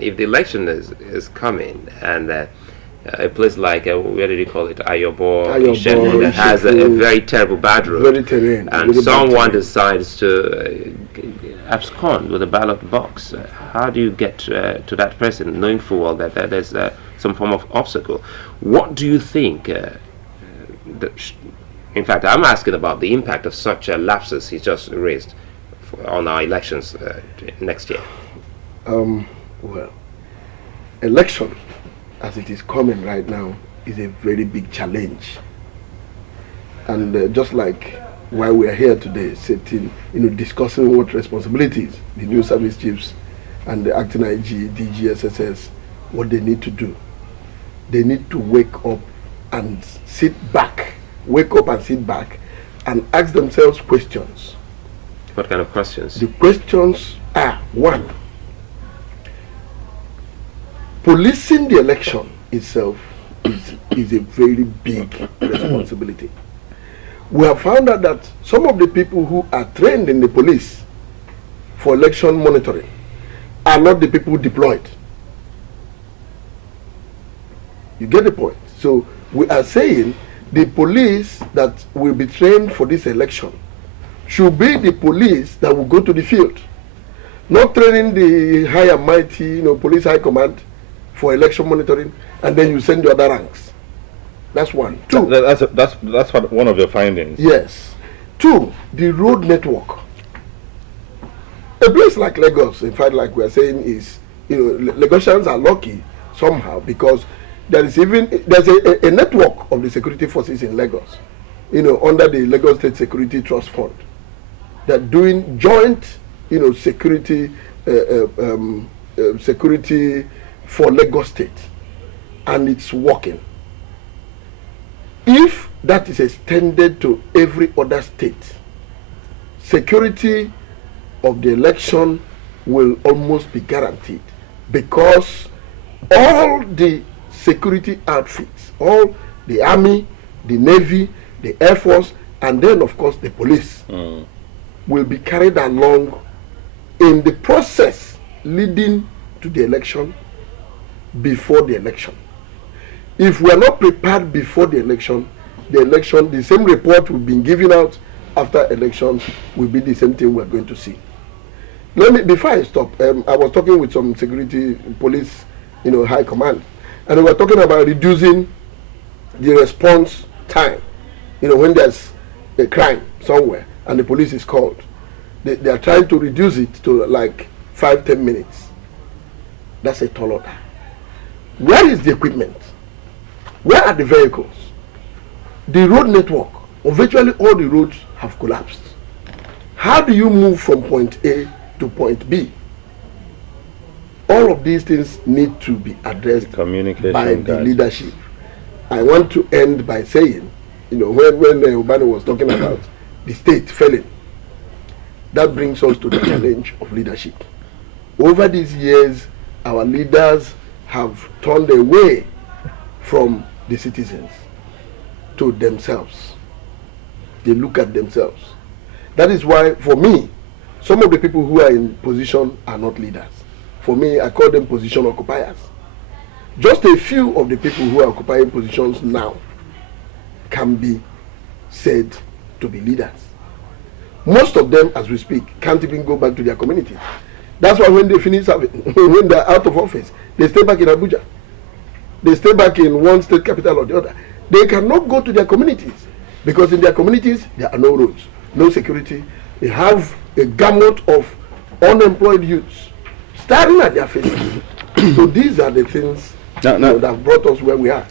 if the election is coming and a place like where did you call it, Ayobo, that has a very terrible bad road, very terrain, and someone decides to abscond with a ballot box, how do you get to that person, knowing full well that there's some form of obstacle? What do you think? In fact, I'm asking about the impact of such lapses he just raised on our elections next year. Well, election, as it is coming right now, is a very big challenge. And just like while we are here today, sitting, discussing what responsibilities the new service chiefs and the acting IG, DG, SSS, what they need to do. They need to wake up and sit back and ask themselves questions. What kind of questions? The questions are, one, policing the election itself is a very big responsibility. We have found out that some of the people who are trained in the police for election monitoring are not the people deployed. You get the point? So we are saying the police that will be trained for this election should be the police that will go to the field, not training the high and mighty, police high command for election monitoring, and then you send the other ranks. That's one. Two. That's one of your findings. Yes. Two, the road network. A place like Lagos, in fact, like we are saying, is Lagosians are lucky somehow because there's a network of the security forces in Lagos, under the Lagos State Security Trust Fund. They're doing joint, security for Lagos State, and it's working. If that is extended to every other state, security of the election will almost be guaranteed, because all the security outfits, all the army, the navy, the air force, and then of course the police will be carried along in the process leading to the election, before the election. If we are not prepared before the election, the same report we've been giving out after elections will be the same thing we're going to see. Before I stop, I was talking with some security police, high command, and we were talking about reducing the response time. When there's a crime somewhere and the police is called, they are trying to reduce it to like 5-10 minutes. That's a tall order. Where is the equipment? Where are the vehicles? The road network, or virtually all the roads have collapsed. How do you move from point A to point B? All of these things need to be addressed by the leadership. I want to end by saying, when Obano was talking about the state failing, that brings us to the challenge of leadership. Over these years, our leaders have turned away from the citizens to themselves. They look at themselves. That is why, for me, some of the people who are in position are not leaders. For me, I call them position occupiers. Just a few of the people who are occupying positions now can be said to be leaders. Most of them, as we speak, can't even go back to their communities. That's why when they finish serving, when they're out of office, they stay back in Abuja. They stay back in one state capital or the other. They cannot go to their communities because in their communities there are no roads, no security. They have a gamut of unemployed youths staring at their faces. So these are the things that have brought us where we are.